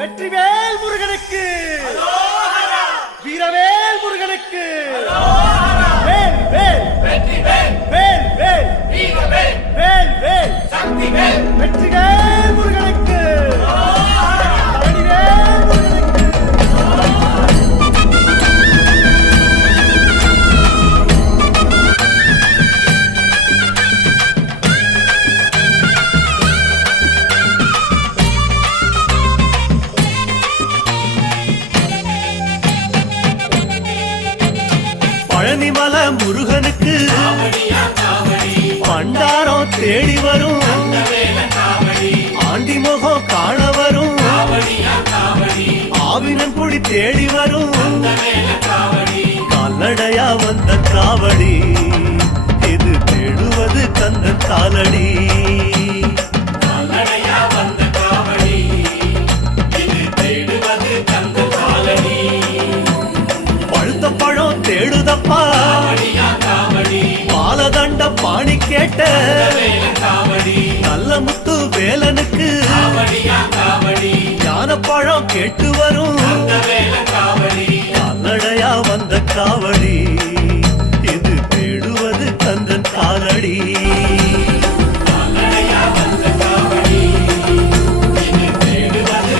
வெற்றிவேல் முருகனுக்கு, வீரவேல் முருகனுக்கு, வேல் வேல் வெற்றிவேல், வேல் வேல் வீரவேல், வேல் வேல் சக்திவேல், வெற்றிவேல் முருகனுக்கு, தரணிவேல் முருகனுக்கு. பழனிமல முருகனுக்கு பண்டாரம் தேடி வரும், ஆண்டி முகம் காண வரும், ஆவினன் குடி தேடி வரும், கால்நடையா வந்த காவடி இது தேடுவது கந்தன் காலடி. பழுத்த பழம் தேடுதப்பா பாலதண்ட பாணி கேட்ட நல்ல முத்து வேலனுக்கு ஞான பழம் கேட்டு வரும்.